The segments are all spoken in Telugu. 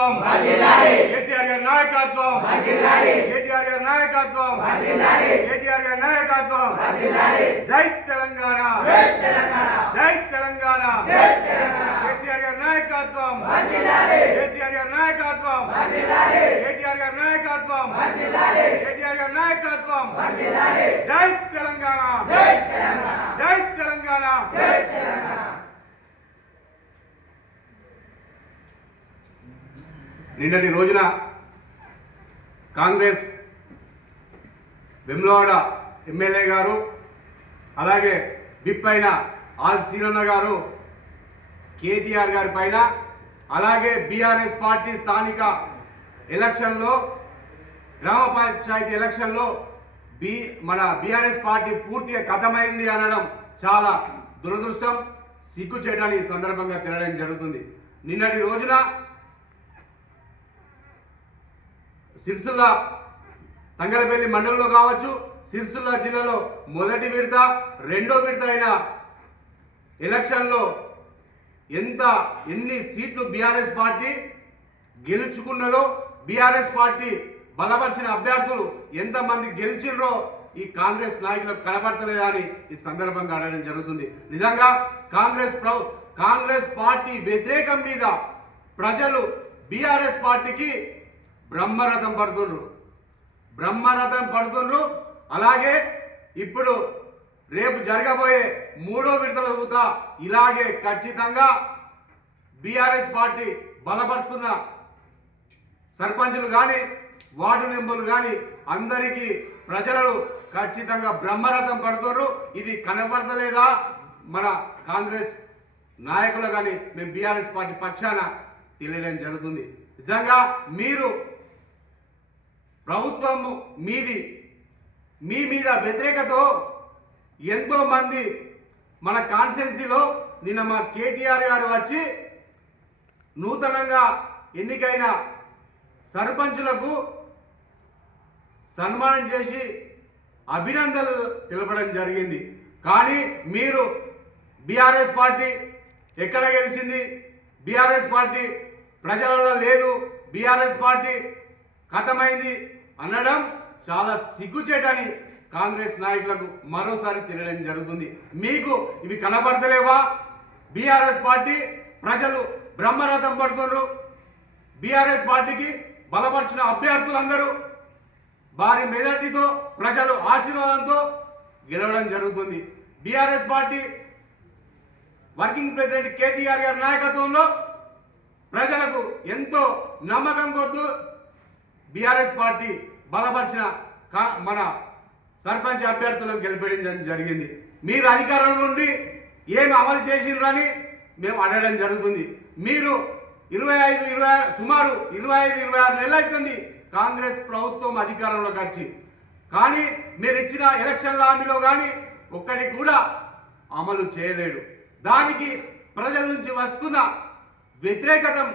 నాయకత్వం కేసీఆర్ గారి నాయకత్వం కేటీఆర్ గారి నాయకత్వం కేటీఆర్ గారి నాయకత్వం జై తెలంగాణ జై తెలంగాణ కేసీఆర్ గారి నాయకత్వం కేసీఆర్ గారి నాయకత్వం కేటీఆర్ గారి నాయకత్వం కేటీఆర్ గారి నాయకత్వం జై తెలంగాణ జై తెలంగాణ నిన్నటి రోజున కాంగ్రెస్ వెమ్లవాడ ఎమ్మెల్యే గారు అలాగే విప్ అయిన ఆల్ సీనన్న గారు కేటీఆర్ గారి పైన అలాగే బీఆర్ఎస్ పార్టీ స్థానిక ఎలక్షన్లో గ్రామ పంచాయతీ ఎలక్షన్లో మన బీఆర్ఎస్ పార్టీ పూర్తిగా ఖతమైంది అనడం చాలా దురదృష్టం, సిగ్గు చేయడాన్ని ఈ సందర్భంగా తినడం జరుగుతుంది. నిన్నటి రోజున సిరిసిల్ల తంగలపల్లి మండలంలో కావచ్చు, సిరిసిల్ల జిల్లాలో మొదటి విడత రెండో విడత అయిన ఎలక్షన్లో ఎన్ని సీట్లు బీఆర్ఎస్ పార్టీ గెలుచుకున్నదో, బీఆర్ఎస్ పార్టీ బలపరిచిన అభ్యర్థులు ఎంతమంది గెలిచినరో ఈ కాంగ్రెస్ నాయకులకు కనబడతలేదా అని ఈ సందర్భంగా అడగడం జరుగుతుంది. నిజంగా కాంగ్రెస్ పార్టీ వ్యతిరేకం మీద ప్రజలు బీఆర్ఎస్ పార్టీకి బ్రహ్మరథం పడుతుండ్రు. అలాగే ఇప్పుడు రేపు జరగబోయే మూడో విడతల కూడా ఇలాగే ఖచ్చితంగా బీఆర్ఎస్ పార్టీ బలపరుస్తున్న సర్పంచులు కానీ వార్డు మెంబర్లు కానీ అందరికీ ప్రజలు ఖచ్చితంగా బ్రహ్మరథం పడుతున్నారు. ఇది కనబడతలేదా మన కాంగ్రెస్ నాయకులు కానీ మేము బీఆర్ఎస్ పార్టీ పక్షాన తెలియడం జరుగుతుంది. నిజంగా మీరు ప్రభుత్వం మీ మీద వ్యతిరేకతో ఎంతో మంది మన కాన్స్టిట్యున్సీలో నిన్న మా కేటీఆర్ గారు వచ్చి నూతనంగా ఎన్నికైన సర్పంచులకు సన్మానం చేసి అభినందనలు తెలపడం జరిగింది. కానీ మీరు బీఆర్ఎస్ పార్టీ ఎక్కడ గెలిచింది, బీఆర్ఎస్ పార్టీ ప్రజలలో లేదు, బీఆర్ఎస్ పార్టీ ఖతమైంది అనడం చాలా సిగ్గుచేటని కాంగ్రెస్ నాయకులకు మరోసారి తెలియడం జరుగుతుంది. మీకు ఇవి కనబడతలేవా? బీఆర్ఎస్ పార్టీ ప్రజలు బ్రహ్మరథం పడుతున్నారు. బీఆర్ఎస్ పార్టీకి బలపరిచిన అభ్యర్థులందరూ భారీ మెజార్టీతో ప్రజలు ఆశీర్వాదంతో గెలవడం జరుగుతుంది. BRS party working president KTR గారి నాయకత్వంలో ప్రజలకు ఎంతో నమ్మకం కొద్దు బీఆర్ఎస్ పార్టీ బలపరిచిన మన సర్పంచ్ అభ్యర్థులను గెలిపించడం జరిగింది. మీరు అధికారం నుండి ఏమి అమలు చేసిండ్రని మేము అడగడం జరుగుతుంది. మీరు సుమారు 25-26 నెలలు అవుతుంది కాంగ్రెస్ ప్రభుత్వం అధికారంలోకి వచ్చి, కానీ మీరు ఇచ్చిన ఎలక్షన్ల హామీలో కానీ ఒక్కటి కూడా అమలు చేయలేడు. దానికి ప్రజల నుంచి వస్తున్న వ్యతిరేకం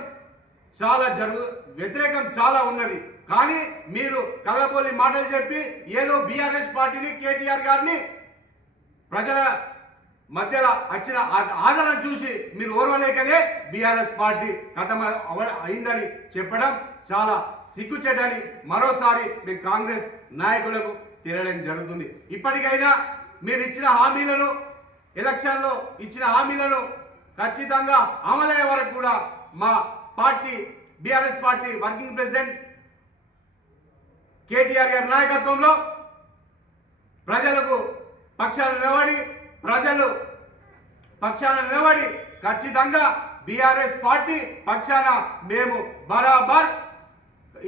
చాలా ఉన్నది. కానీ మీరు కళ్ళబోలి మాటలు చెప్పి ఏదో బీఆర్ఎస్ పార్టీని కేటీఆర్ గారిని ప్రజల మధ్యలో వచ్చిన ఆదరణ చూసి మీరు ఓర్వలేకనే బీఆర్ఎస్ పార్టీ ఖతం అయిందని చెప్పడం చాలా సిగ్గుచేటని మరోసారి మీ కాంగ్రెస్ నాయకులకు తెలియడం జరుగుతుంది. ఇప్పటికైనా మీరు ఇచ్చిన హామీలను, ఎలక్షన్లో ఇచ్చిన హామీలను ఖచ్చితంగా అమలయ్యే వరకు కూడా మా party BRS party working president KTR గారి నాయకత్వంలో ప్రజలకు పక్షాన నిలబడి ఖచ్చితంగా బీఆర్ఎస్ పార్టీ పక్షాన మేము బరాబర్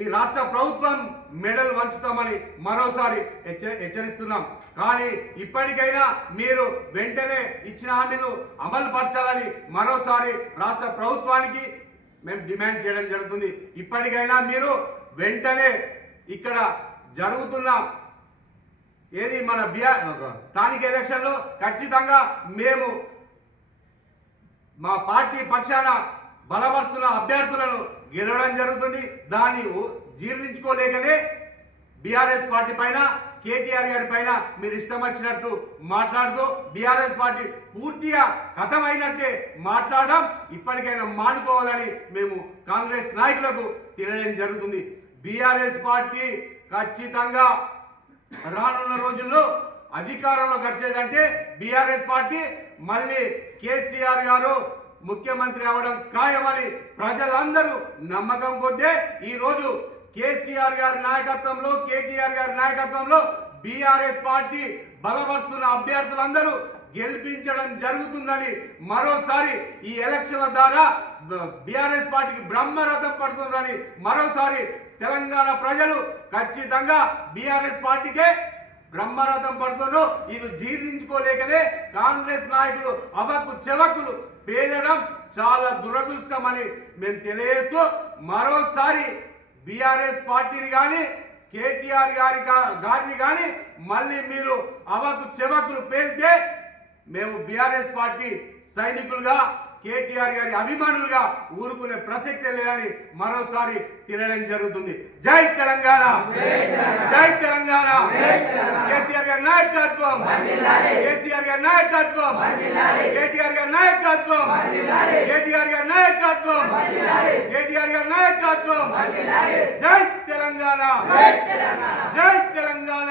ఈ రాష్ట్ర ప్రభుత్వం మెడల్ వంచుతామని మరోసారి హెచ్చరిస్తున్నాం. కానీ ఇప్పటికైనా మీరు వెంటనే ఇచ్చిన హామీలు అమలు పరచాలని మరోసారి రాష్ట్ర ప్రభుత్వానికి మేము డిమాండ్ చేయడం జరుగుతుంది. ఇప్పటికైనా మీరు వెంటనే ఇక్కడ జరుగుతున్న మన స్థానిక ఎలక్షన్లో ఖచ్చితంగా మేము మా పార్టీ పక్షాన బలపరుస్తున్న అభ్యర్థులను గెలవడం జరుగుతుంది. దాన్ని జీర్ణించుకోలేకనే బీఆర్ఎస్ పార్టీ పైన కేటీఆర్ గారి పైన మీరు ఇష్టం వచ్చినట్టు మాట్లాడుతూ బీఆర్ఎస్ పార్టీ పూర్తిగా కథమైనట్టే మాట్లాడడం ఇప్పటికైనా మానుకోవాలని మేము కాంగ్రెస్ నాయకులకు తెలియడం జరుగుతుంది. బీఆర్ఎస్ పార్టీ ఖచ్చితంగా రానున్న రోజుల్లో అధికారంలోకి వచ్చేదంటే బీఆర్ఎస్ పార్టీ మళ్ళీ కేసీఆర్ గారు ముఖ్యమంత్రి అవడం ఖాయమని ప్రజలందరూ నమ్మకం కొద్దే ఈరోజు కేసీఆర్ గారి నాయకత్వంలో కేటీఆర్ గారి నాయకత్వంలో బీఆర్ఎస్ పార్టీ బలపరుస్తున్న అభ్యర్థులందరూ గెలిపించడం జరుగుతుందని మరోసారి ఈ ఎలక్షన్ల ద్వారా బీఆర్ఎస్ పార్టీకి బ్రహ్మరథం పడుతుందని మరోసారి తెలంగాణ ప్రజలు ఖచ్చితంగా బీఆర్ఎస్ పార్టీకే బ్రహ్మరథం పడుతుండ్రు. ఇది జీర్ణించుకోలేకనే కాంగ్రెస్ నాయకులు అవకు చెవకులు పేలడం చాలా దురదృష్టమని మేము తెలియజేస్తూ మరోసారి బీఆర్ఎస్ పార్టీని కానీ కేటీఆర్ గారిని కానీ మళ్ళీ మీరు అవకు చెవకులు పేలితే మేము బీఆర్ఎస్ పార్టీ సైనికులుగా కేటీఆర్ గారి అభిమానులుగా ఊరుకునే ప్రసక్తే లేదని మరోసారి తెలియడం జరుగుతుంది. జై తెలంగాణ, జై తెలంగాణ. కేసీఆర్ గారి నాయకత్వం, కేసీఆర్ గారి నాయకత్వం, కేటీఆర్ గారి నాయకత్వం, కేటీఆర్ గారి నాయకత్వం, కేటీఆర్ గారి నాయకత్వం. జై తెలంగాణ, జై తెలంగాణ.